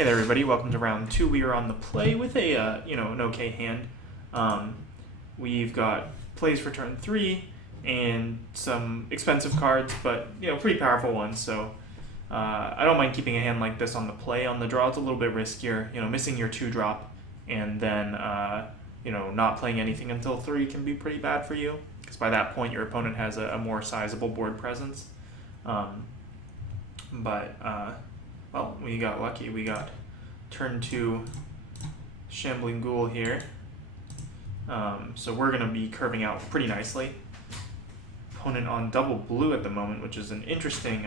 Hey there, everybody. Welcome to round two. We are on the play with a an okay hand. We've got plays for turn three and some expensive cards, but pretty powerful ones. So I don't mind keeping a hand like this on the play. On the draw, it's a little bit riskier. Missing your 2-drop and then not playing anything until 3 can be pretty bad for you, because by that point your opponent has a more sizable board presence. Well, we got lucky. We got turn 2 Shambling Ghoul here. So we're going to be curving out pretty nicely. Opponent on double blue at the moment, which is an interesting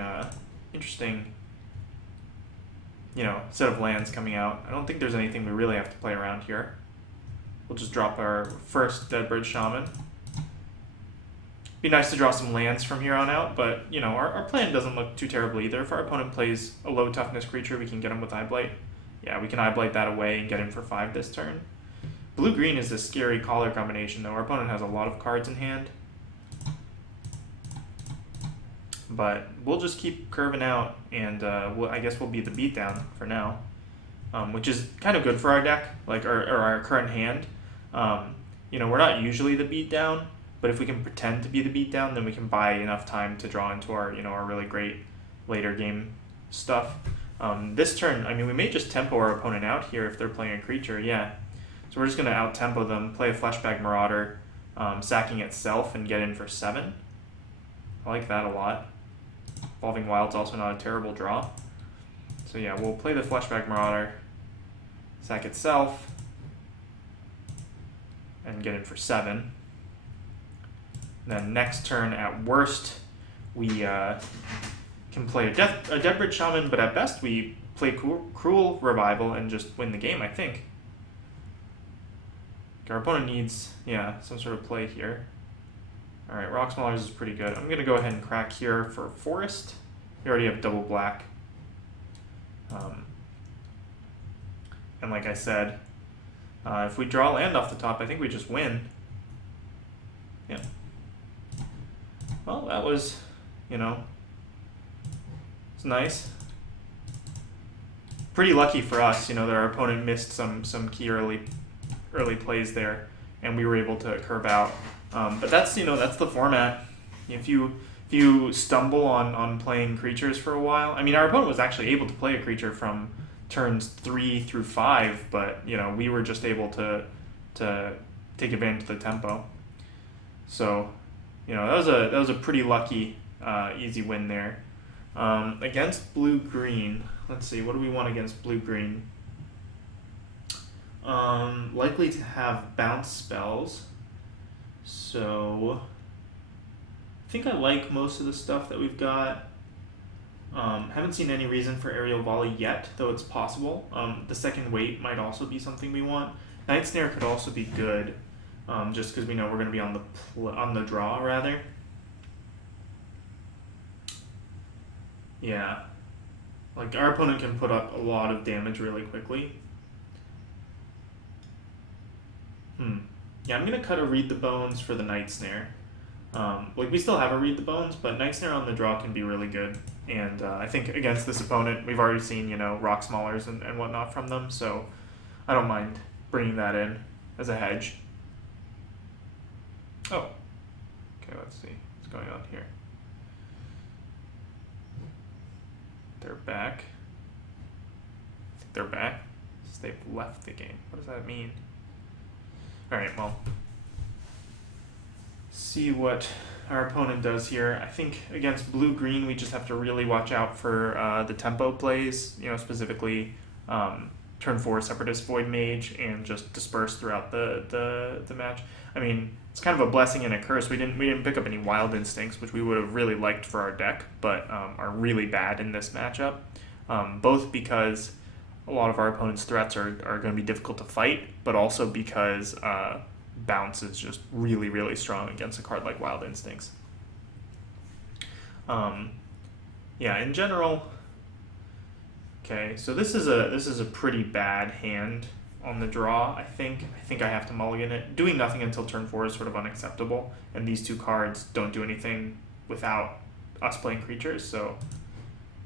set of lands coming out. I don't think there's anything we really have to play around here. We'll just drop our first Deadbird Shaman. Be nice to draw some lands from here on out, but our plan doesn't look too terrible either. If our opponent plays a low toughness creature, we can get him with Eye Blight. Yeah, we can Eye Blight that away and get him for 5 this turn. Blue-green is a scary color combination, though. Our opponent has a lot of cards in hand. But we'll just keep curving out, and I guess we'll be the beatdown for now, which is kind of good for our deck, like our current hand. We're not usually the beatdown, but if we can pretend to be the beatdown, then we can buy enough time to draw into our really great later game stuff. This turn, we may just tempo our opponent out here if they're playing a creature, yeah. So we're just going to out-tempo them, play a Fleshbag Marauder, sacking itself, and get in for 7. I like that a lot. Evolving Wild's also not a terrible draw. So yeah, we'll play the Fleshbag Marauder, sack itself, and get in for 7. Then next turn, at worst, we can play a Deadbird Shaman, but at best we play Cruel Revival and just win the game, I think. Our opponent needs, some sort of play here. Alright, Rocks Maulers is pretty good. I'm going to go ahead and crack here for Forest. We already have double black. And like I said, if we draw land off the top, I think we just win. Yeah. Well, that was, it's nice. Pretty lucky for us, that our opponent missed some key early plays there, and we were able to curve out. But that's that's the format. If you stumble on playing creatures for a while, our opponent was actually able to play a creature from turns 3 through 5, but we were just able to take advantage of the tempo. So that was a pretty lucky easy win there. Against blue-green, let's see, what do we want against blue-green? Likely to have bounce spells. So I think I like most of the stuff that we've got. Haven't seen any reason for Aerial Volley yet, though it's possible. The second weight might also be something we want. Night Snare could also be good. Just because we know we're going to be on the draw, rather. Yeah. Like, our opponent can put up a lot of damage really quickly. Yeah, I'm going to cut a Read the Bones for the Night Snare. We still have a Read the Bones, but Night Snare on the draw can be really good. And I think against this opponent, we've already seen, Rocks Maulers and whatnot from them, so I don't mind bringing that in as a hedge. Oh, okay, let's see what's going on here. They're back. I think they're back. They've left the game. What does that mean? Alright, well, see what our opponent does here. I think against blue-green, we just have to really watch out for the tempo plays, specifically turn 4 Separatist Void Mage and just disperse throughout the match. It's kind of a blessing and a curse. We didn't pick up any Wild Instincts, which we would have really liked for our deck, but are really bad in this matchup. Both because a lot of our opponent's threats are going to be difficult to fight, but also because bounce is just really, really strong against a card like Wild Instincts. In general. Okay, so this is a pretty bad hand on the draw. I think I have to mulligan it. Doing nothing until turn 4 is sort of unacceptable, and these 2 cards don't do anything without us playing creatures. So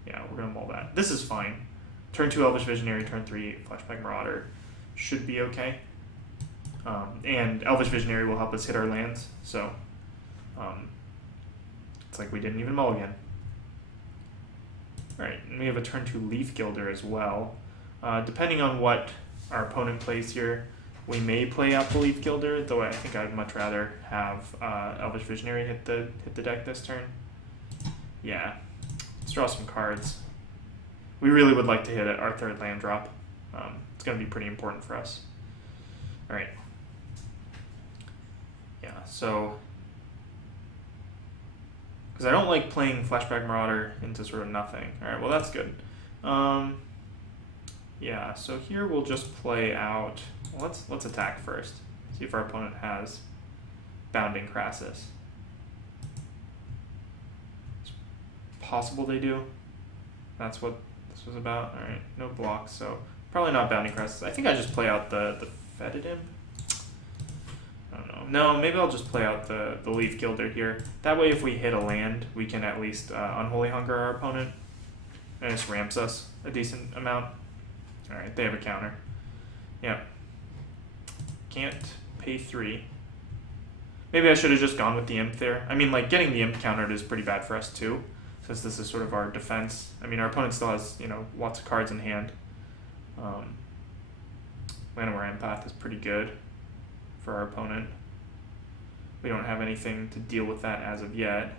yeah, we're gonna mull that. This is fine. turn 2 Elvish Visionary, turn 3 Flashback Marauder should be okay. And Elvish Visionary will help us hit our lands, so it's like we didn't even mulligan. Alright, and we have a turn 2 Leaf Gilder as well. Depending on what our opponent plays here, we may play out the Leaf Gilder, though I think I'd much rather have Elvish Visionary hit the deck this turn. Yeah, let's draw some cards. We really would like to hit our 3rd land drop. It's going to be pretty important for us. Alright. Yeah, so... because I don't like playing Flashback Marauder into sort of nothing. Alright, well that's good. Yeah, so here we'll just play out... well, let's attack first. See if our opponent has Bounding Crassus. It's possible they do. That's what this was about. Alright, no blocks, so probably not Bounding Crassus. I think I just play out the Fetid Imp. I don't know. No, maybe I'll just play out the Leaf Gilder here. That way if we hit a land, we can at least Unholy Hunger our opponent. And it just ramps us a decent amount. Alright, they have a counter. Yep. Can't pay 3. Maybe I should have just gone with the Imp there. I mean, like, getting the Imp countered is pretty bad for us too, since this is sort of our defense. I mean, our opponent still has, you know, lots of cards in hand. Llanowar Empath is pretty good for our opponent. We don't have anything to deal with that as of yet.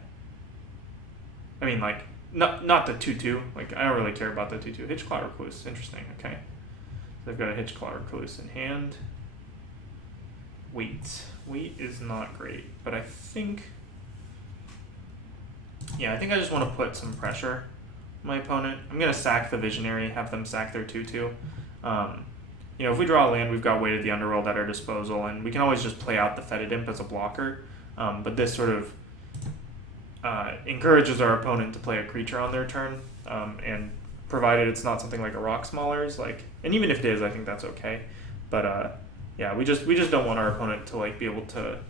I mean, like, not the 2/2. Like, I don't really care about the 2/2. Hitchclaw Recluse, interesting. Okay, so they've got a Hitchclaw Recluse in hand. Wait is not great, but I think, yeah, I think I just want to put some pressure on my opponent. I'm gonna sack the Visionary, have them sack their 2/2. You know, if we draw a land, we've got Weight of the Underworld at our disposal, and we can always just play out the Fetid Imp as a blocker. But this sort of encourages our opponent to play a creature on their turn, and provided it's not something like a Rock Smallers, like, and even if it is, I think that's okay. But yeah, we just don't want our opponent to like be able to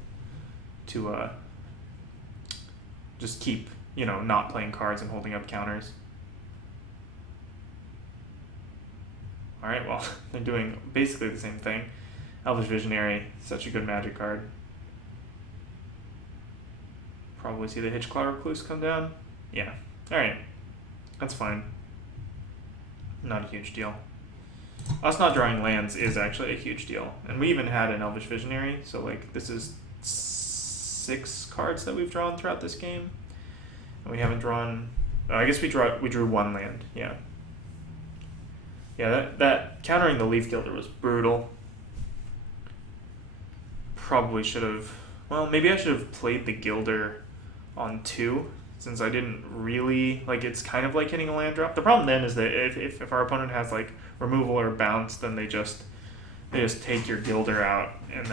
just keep, you know, not playing cards and holding up counters. Alright, well, they're doing basically the same thing. Elvish Visionary, such a good Magic card. Probably see the Hitchclaw Recluse come down. Yeah, alright, that's fine. Not a huge deal. Us not drawing lands is actually a huge deal. And we even had an Elvish Visionary, so like this is 6 cards that we've drawn throughout this game. And we haven't drawn, I guess we drew 1 land, yeah. Yeah, that countering the Leaf Gilder was brutal. Probably should have, well, maybe I should have played the Gilder on 2, since I didn't really, like, it's kind of like hitting a land drop. The problem then is that if our opponent has like removal or bounce, then they just take your Gilder out, and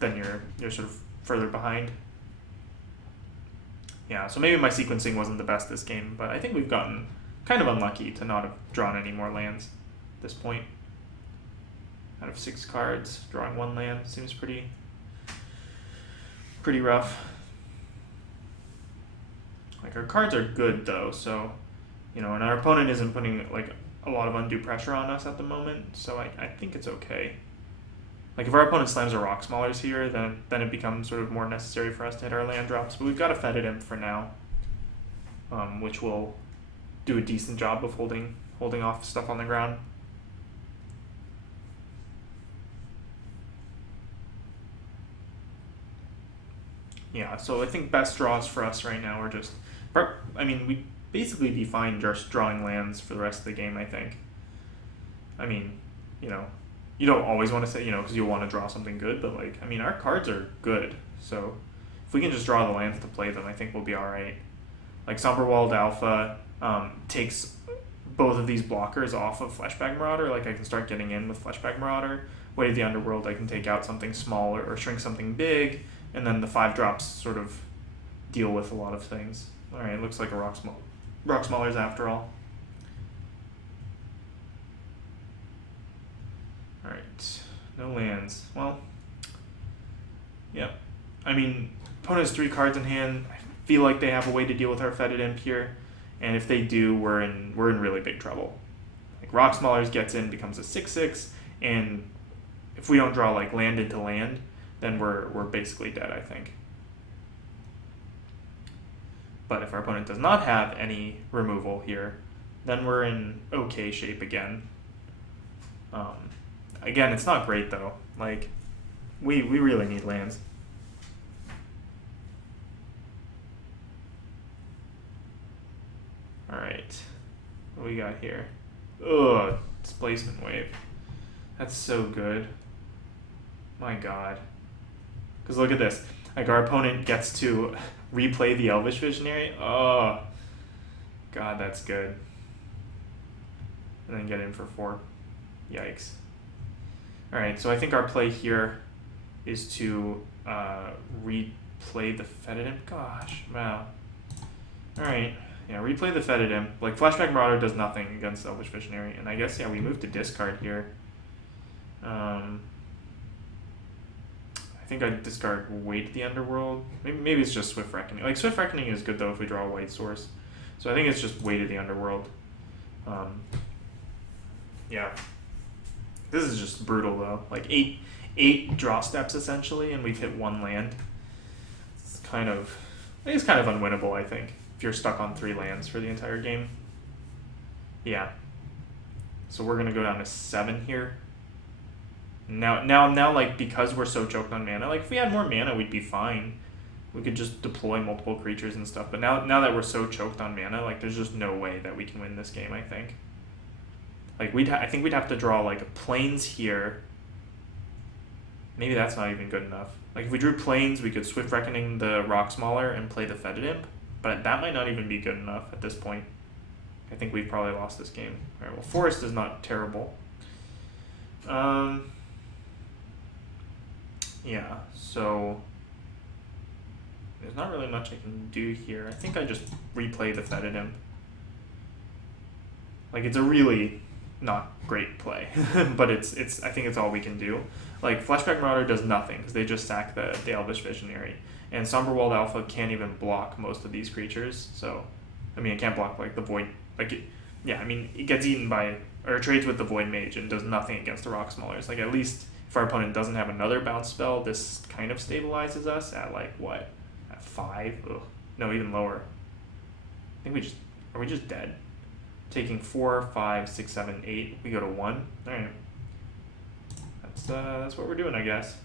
then you're sort of further behind. Yeah, so maybe my sequencing wasn't the best this game, but I think we've gotten kind of unlucky to not have drawn any more lands at this point. Out of 6 cards, drawing 1 land seems pretty rough. Like, our cards are good though, so, you know, and our opponent isn't putting like a lot of undue pressure on us at the moment, so I think it's okay. Like, if our opponent slams a Rock Smallers here, then it becomes sort of more necessary for us to hit our land drops. But we've got a Fetid Imp for now, which will do a decent job of holding off stuff on the ground. Yeah, so I think best draws for us right now are just, I mean, we'd basically be fine just drawing lands for the rest of the game, I think. I mean, you know, you don't always want to say, you know, because you'll want to draw something good, but like, I mean, our cards are good, so if we can just draw the lands to play them, I think we'll be alright. Like, Somberwald Alpha takes both of these blockers off of Flashback Marauder. Like, I can start getting in with Flashback Marauder. Weight of the Underworld, I can take out something small or shrink something big, and then the 5 drops sort of deal with a lot of things. Alright, looks like a Rock Smallers after all. Alright, no lands. Well, yeah. I mean, opponent has 3 cards in hand. I feel like they have a way to deal with our Fetid Imp here, and if they do, we're in really big trouble. Like, Rock Smaulers gets in, becomes a 6/6, and if we don't draw like land into land, then we're basically dead, I think. But if our opponent does not have any removal here, then we're in okay shape again. Again, it's not great though. Like, we really need lands. Alright, what we got here? Ugh, Displacement Wave. That's so good. My god. Because look at this. Like, our opponent gets to replay the Elvish Visionary. Oh, god, that's good. And then get in for 4. Yikes. Alright, so I think our play here is to replay the Fetid Imp. Gosh, wow. Alright, yeah, replay the Fetid Imp. Like, Flashback Marauder does nothing against Elvish Visionary. And I guess, yeah, we move to discard here. I think I'd discard Weight the Underworld. Maybe it's just Swift Reckoning. Like, Swift Reckoning is good, though, if we draw a white source. So I think it's just Weight of the Underworld. Yeah. This is just brutal, though. Like, eight draw steps, essentially, and we've hit 1 land. It's kind of unwinnable, I think, if you're stuck on 3 lands for the entire game. Yeah. So we're going to go down to 7 here. Now, like, because we're so choked on mana, like, if we had more mana, we'd be fine. We could just deploy multiple creatures and stuff. But now that we're so choked on mana, like, there's just no way that we can win this game, I think. Like, I think we'd have to draw, like, Plains here. Maybe that's not even good enough. Like, if we drew Plains, we could Swift Reckoning the Rock Smaller and play the Fetid Imp. But that might not even be good enough at this point. I think we've probably lost this game. Alright, well, Forest is not terrible. Yeah, so there's not really much I can do here. I think I just replay the Fetid Imp. Like, it's a really not great play, but it's I think it's all we can do. Like, Flashback Marauder does nothing because they just sack the Elvish Visionary, and Somberwald Alpha can't even block most of these creatures. So, I mean, it can't block like the Void. Like, yeah, I mean, it gets eaten by or trades with the Void Mage and does nothing against the Rock Smaulers. Like, at least if our opponent doesn't have another bounce spell, this kind of stabilizes us at, like, what? At 5? Ugh. No, even lower. I think are we just dead? Taking 4, 5, 6, 7, 8. We go to 1. Alright. That's what we're doing, I guess.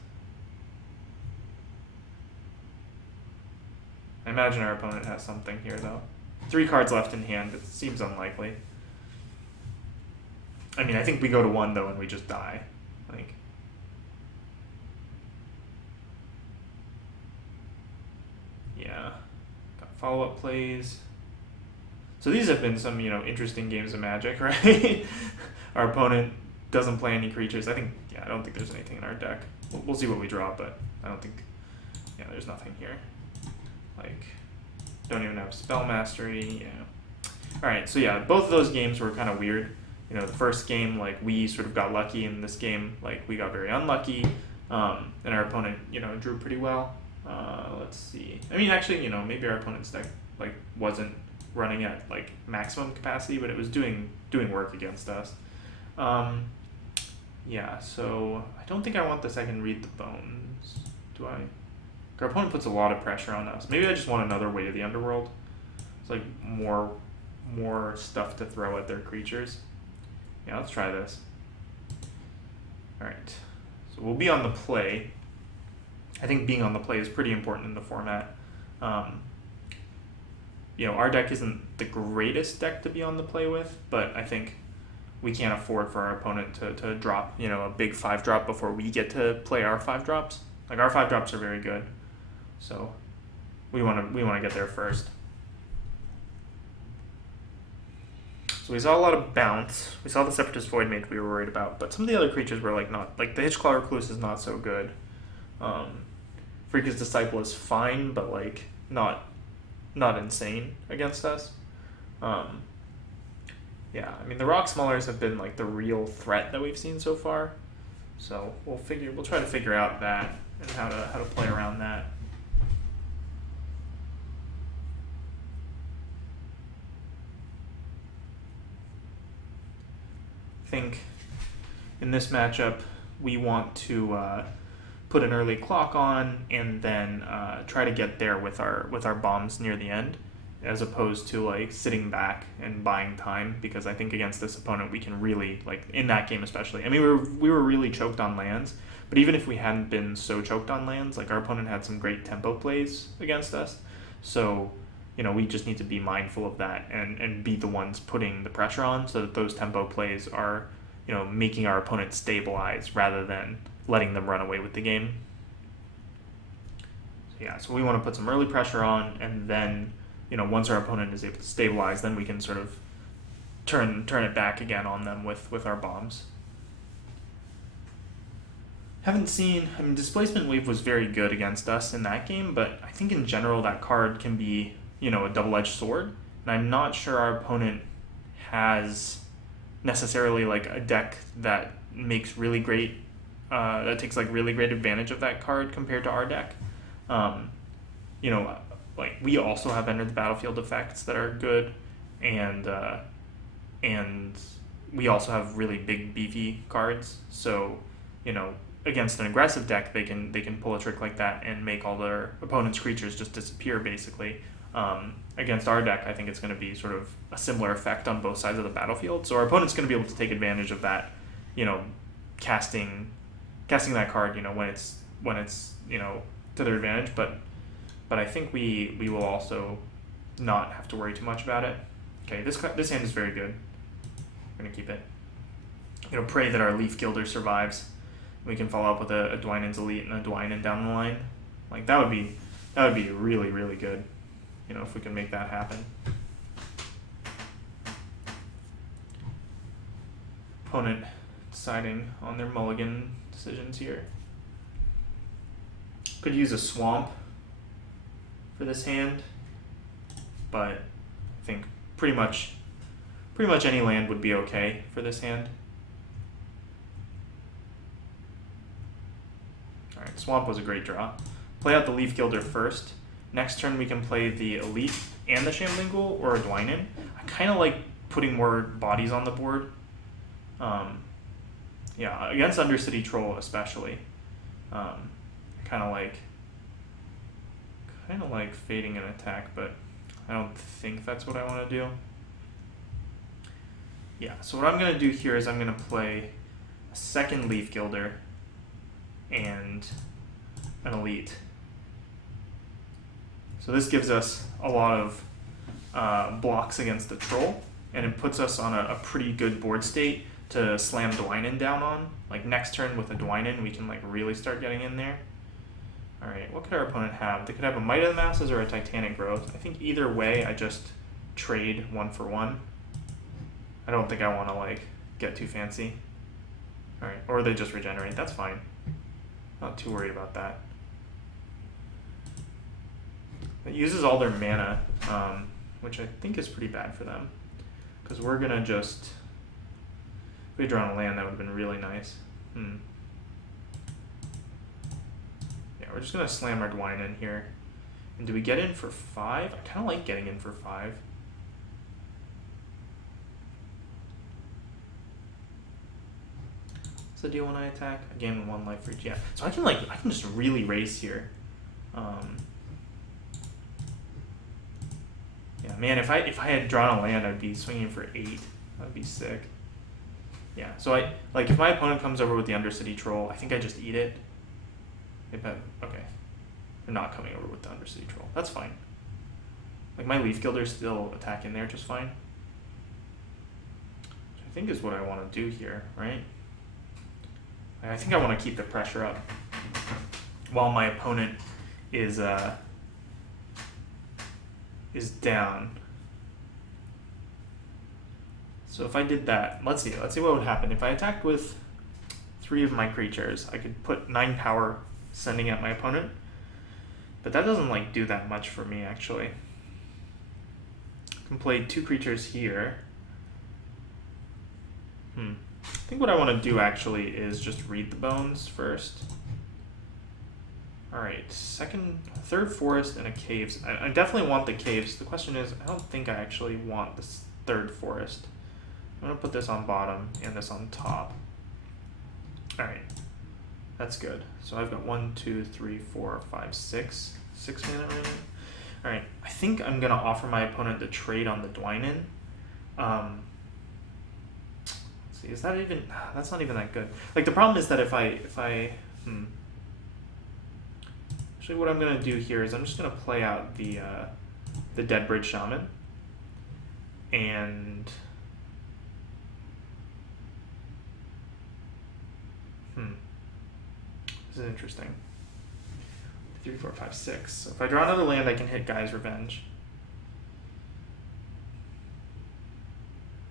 I imagine our opponent has something here, though. 3 cards left in hand. It seems unlikely. I mean, I think we go to 1, though, and we just die. Like, yeah. Got follow-up plays. So these have been some, interesting games of Magic, right? Our opponent doesn't play any creatures. I don't think there's anything in our deck. We'll see what we draw, but I don't think, there's nothing here. Like, don't even have Spell Mastery, Alright, so yeah, both of those games were kind of weird. The first game, like, we sort of got lucky. In this game, like, we got very unlucky. And our opponent, drew pretty well. Let's see. I mean, actually, maybe our opponent's deck, like, wasn't running at, like, maximum capacity, but it was doing work against us. Yeah, so I don't think I want the second Read the Bones. Do I? Our opponent puts a lot of pressure on us. Maybe I just want another Way to the Underworld. It's like more stuff to throw at their creatures. Yeah, let's try this. Alright, so we'll be on the play. I think being on the play is pretty important in the format. Our deck isn't the greatest deck to be on the play with, but I think we can't afford for our opponent to drop, a big 5-drop before we get to play our 5-drops. Like, our 5-drops are very good, so we want to get there first. So we saw a lot of bounce. We saw the Separatist Void Mage we were worried about, but some of the other creatures were, like, not, like, the Hitchclaw Recluse is not so good. Freaker's Disciple is fine, but, like, not insane against us. Yeah, I mean, the Rock Smaulers have been, like, the real threat that we've seen so far. So we'll try to figure out that and how to play around that. in this matchup, we want to put an early clock on and then try to get there with our bombs near the end, as opposed to like sitting back and buying time, because I think against this opponent we can really, like in that game especially, I mean we were really choked on lands, but even if we hadn't been so choked on lands, like our opponent had some great tempo plays against us, so we just need to be mindful of that and be the ones putting the pressure on, so that those tempo plays are making our opponent stabilize rather than letting them run away with the game. So we want to put some early pressure on, and then once our opponent is able to stabilize, then we can sort of turn it back again on them with our bombs. Displacement Wave was very good against us in that game, but I think in general that card can be, a double-edged sword, and I'm not sure our opponent has necessarily like a deck that makes really great, that takes like really great advantage of that card compared to our deck. Like we also have Enter the Battlefield effects that are good, and we also have really big beefy cards. So against an aggressive deck, they can pull a trick like that and make all their opponent's creatures just disappear basically. Against our deck, I think it's going to be sort of a similar effect on both sides of the battlefield. So our opponent's going to be able to take advantage of that, casting that card, when it's to their advantage. But I think we will also not have to worry too much about it. Okay, this hand is very good. We're gonna keep it. Pray that our Leaf Gilder survives. We can follow up with a Dwynen's Elite and a Dwynen down the line. Like that would be really, really good. If we can make that happen. Opponent deciding on their mulligan decisions here. Could use a swamp for this hand, but I think pretty much any land would be okay for this hand. Alright, swamp was a great draw. Play out the Leaf Gilder first. Next turn we can play the Elite and the Shambling Ghoul or a Dwynen. I kind of like putting more bodies on the board. Against Undercity Troll especially. I kind of like fading an attack, but I don't think that's what I want to do. So what I'm going to do here is I'm going to play a second Leaf Gilder and an Elite. So this gives us a lot of blocks against the Troll, and it puts us on a pretty good board state to slam Dwynen down on. Like next turn with a Dwynen, we can like really start getting in there. Alright, what could our opponent have? They could have a Might of the Masses or a Titanic Growth. I think either way, I just trade 1 for 1. I don't think I want to like get too fancy. Alright, or they just regenerate, that's fine. Not too worried about that. It uses all their mana, which I think is pretty bad for them. Because we're going to just... If we had drawn a land, that would have been really nice. We're just going to slam our Dwynen here. And do we get in for 5? I kind of like getting in for 5. What's the deal when I attack? I gain 1 life for each. Yeah. So I can just really race here. Man, if I had drawn a land, I'd be swinging for 8. That'd be sick. Yeah. So if my opponent comes over with the Undercity Troll, I think I just eat it. Okay. They're not coming over with the Undercity Troll. That's fine. Like my Leaf Gilder's still attacking there just fine. Which I think is what I want to do here, right? I think I want to keep the pressure up while my opponent is down. So if I did that, let's see what would happen. If I attacked with 3 of my creatures, I could put 9 power sending at my opponent, but that doesn't like do that much for me actually. I can play 2 creatures here. I think what I want to do actually is just read the bones first. Alright, third forest and a caves. I definitely want the caves. The question is, I don't think I actually want this third forest. I'm going to put this on bottom and this on top. Alright. That's good. So I've got 1, 2, 3, 4, 5, 6. 6 mana remaining. Alright. I think I'm going to offer my opponent the trade on the Dwynen. Let's see, is that even... That's not even that good. Like, the problem is that if I Actually, what I'm going to do here is I'm just going to play out the Deadbridge Shaman. And... This is interesting. 3, 4, 5, 6. So if I draw another land, I can hit Guy's Revenge.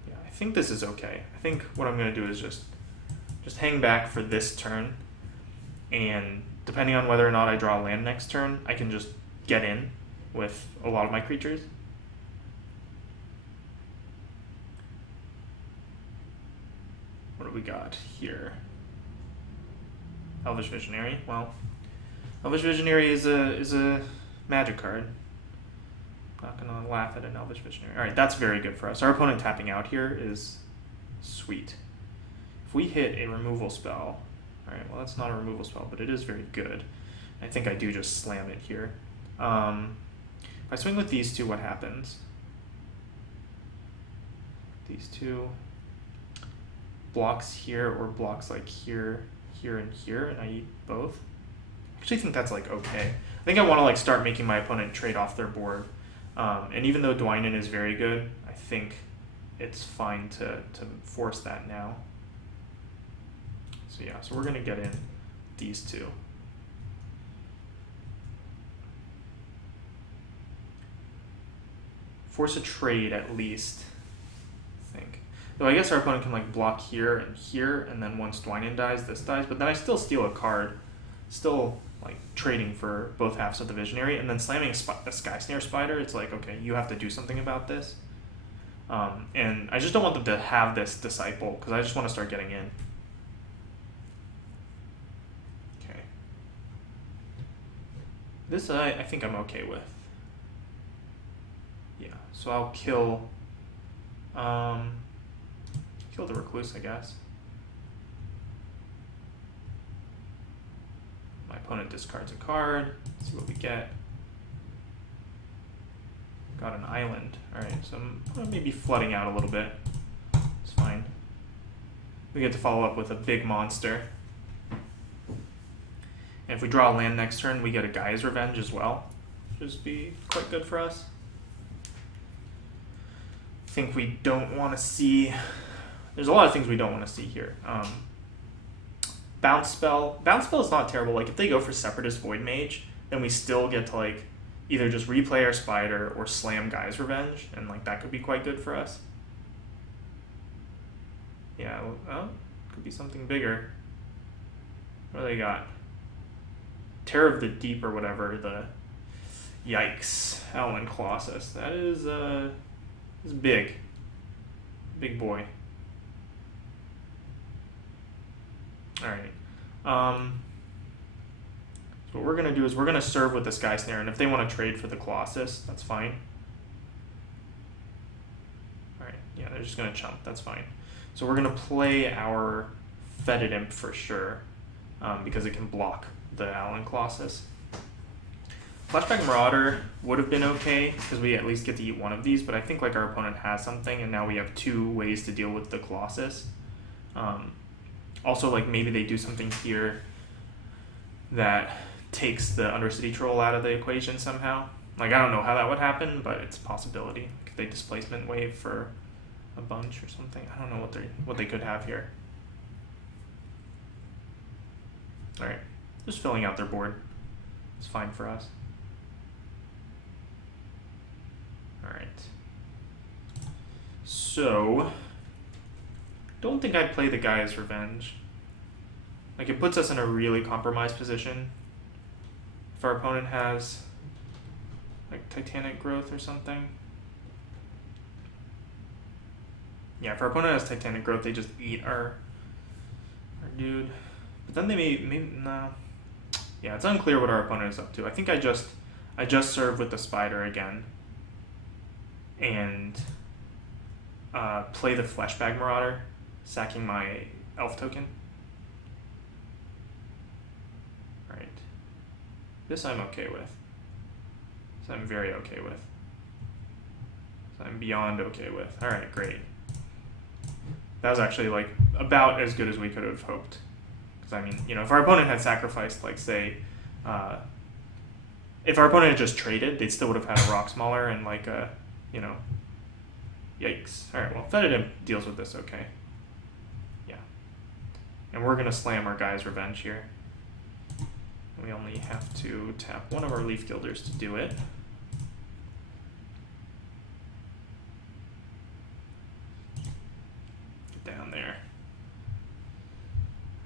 Yeah, I think this is okay. I think what I'm going to do is just hang back for this turn, and depending on whether or not I draw a land next turn, I can just get in with a lot of my creatures. What do we got here? Elvish Visionary. Well, Elvish Visionary is a magic card. Not gonna laugh at an Elvish Visionary. Alright, that's very good for us. Our opponent tapping out here is sweet. If we hit a removal spell, alright, well that's not a removal spell, but it is very good. I think I do just slam it here. If I swing with these two, what happens? These two blocks here, or blocks like here, here, and here, and I eat both. I actually think that's like okay. I think I want to like start making my opponent trade off their board. And even though Dwynen is very good, I think it's fine to force that now. So yeah, so we're gonna get in these two. Force a trade at least, I think. Though I guess our opponent can like block here, and then once Dwynen dies, this dies, but then I still steal a card. Still like trading for both halves of the Visionary, and then slamming a Sky Snare Spider, it's like, okay, you have to do something about this. And I just don't want them to have this Disciple, because I just want to start getting in. Okay. This I think I'm okay with. Yeah, so I'll kill the Recluse, I guess. My opponent discards a card. Let's see what we get. Got an island. Alright, so I'm maybe flooding out a little bit. It's fine. We get to follow up with a big monster. And if we draw a land next turn, we get a Guy's Revenge as well. Should be quite good for us. I think we don't want to see... There's a lot of things we don't want to see here. Bounce Spell. Bounce Spell is not terrible. Like, if they go for Separatist Void Mage, then we still get to, like, either just replay our Spider or slam Guy's Revenge, and, like, that could be quite good for us. Yeah, well, could be something bigger. What do they got? Terror of the Deep or whatever, the... Yikes. Allen Colossus. That is big. Big boy. Alright. So what we're going to do is we're going to serve with the Sky Snare, and if they want to trade for the Colossus, that's fine. Alright, yeah, they're just going to chump. That's fine. So we're going to play our Fetid Imp for sure, because it can block the Allen Colossus. Flashback Marauder would have been okay, because we at least get to eat one of these, but I think like our opponent has something, and now we have two ways to deal with the Colossus. Also, like, maybe they do something here that takes the Undercity Troll out of the equation somehow. Like, I don't know how that would happen, but it's a possibility. Like, if they displacement wave for a bunch or something. I don't know what they could have here. Alright, just filling out their board. It's fine for us. Alright. So... don't think I'd play the Guy's Revenge. Like, it puts us in a really compromised position. If our opponent has, like, Titanic Growth or something. Yeah, if our opponent has Titanic Growth, they just eat our dude. But then they maybe no. Yeah, it's unclear what our opponent is up to. I think I just serve with the Spider again. And play the Fleshbag Marauder, sacking my elf token. This I'm okay with. This I'm very okay with. This I'm beyond okay with. Alright, great. That was actually like about as good as we could have hoped. Because I mean, you know, if our opponent had sacrificed, like say, if our opponent had just traded, they still would have had a rock smaller and like a, you know, yikes. Alright, well, Fetid deals with this okay. Yeah. And we're going to slam our Guy's Revenge here. We only have to tap one of our Leaf Gilders to do it. Get down there.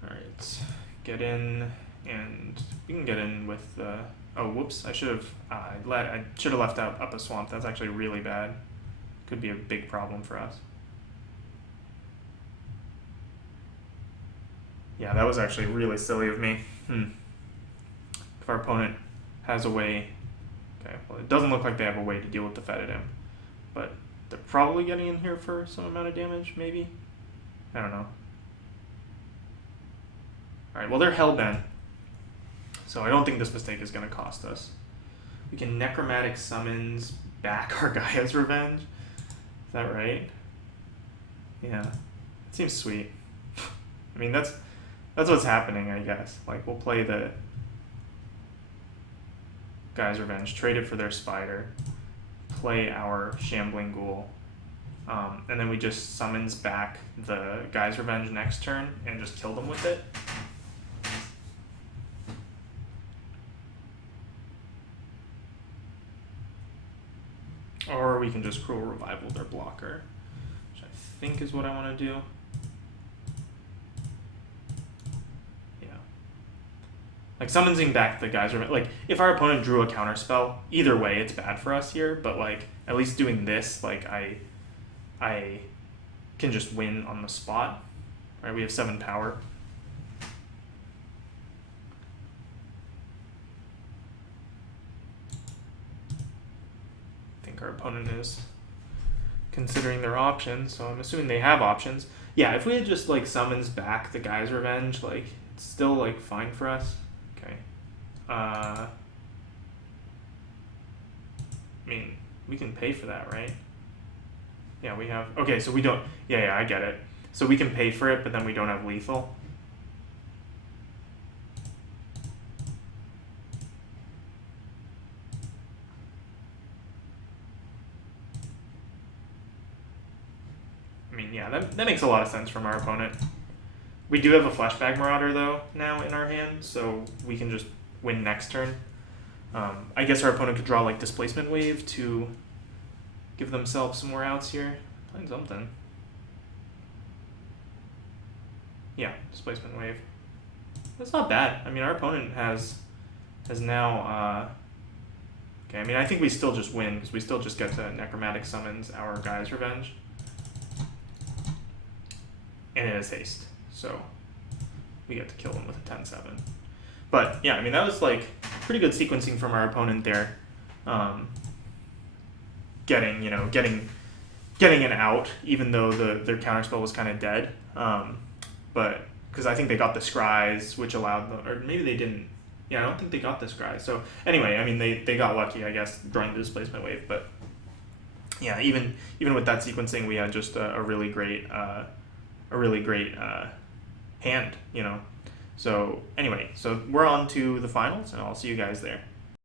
Alright, get in, and we can get in with the... Oh, whoops, I should have left out up a swamp. That's actually really bad. Could be a big problem for us. Yeah, that was actually really silly of me. If our opponent has a way... Okay, well, it doesn't look like they have a way to deal with the Fetid, but they're probably getting in here for some amount of damage, maybe? I don't know. Alright, well, they're hellbent, so I don't think this mistake is going to cost us. We can Necromantic Summons back our Gaia's Revenge. Is that right? Yeah. It seems sweet. I mean, that's what's happening, I guess. Like, we'll play the Gaia's Revenge, trade it for their Spider, play our Shambling Ghoul, and then we just summons back the Gaia's Revenge next turn and just kill them with it. Or we can just Cruel Revival their blocker, which I think is what I want to do. Yeah. Like, summoning back the Gaia's Revenge, like, if our opponent drew a counterspell, either way it's bad for us here, but, like, at least doing this, like, I can just win on the spot. Right, we have 7 power. Our opponent is considering their options, so I'm assuming they have options. Yeah, if we had just like summons back the Gaia's Revenge, like it's still like fine for us. Okay. I mean, we can pay for that, right? Yeah, we have. Okay, so we don't. Yeah, I get it. So we can pay for it, but then we don't have lethal. I mean, yeah, that makes a lot of sense from our opponent. We do have a Fleshbag Marauder, though, now in our hand, so we can just win next turn. I guess our opponent could draw, like, Displacement Wave to give themselves some more outs here. Find something. Yeah, Displacement Wave. That's not bad. I mean, our opponent has now... okay, I mean, I think we still just win, because we still just get to Necromantic Summons our Gaia's Revenge. And it has haste, so we get to kill him with a 10-7. But yeah, I mean, that was like pretty good sequencing from our opponent there. Getting an out, even though their counterspell was kind of dead. But because I think they got the Scries, which allowed them, or maybe they didn't. Yeah, I don't think they got the Scries. So anyway, I mean, they got lucky, I guess, drawing the Displacement Wave. But yeah, even with that sequencing, we had just a really great hand, you know. So anyway, so we're on to the finals, and I'll see you guys there.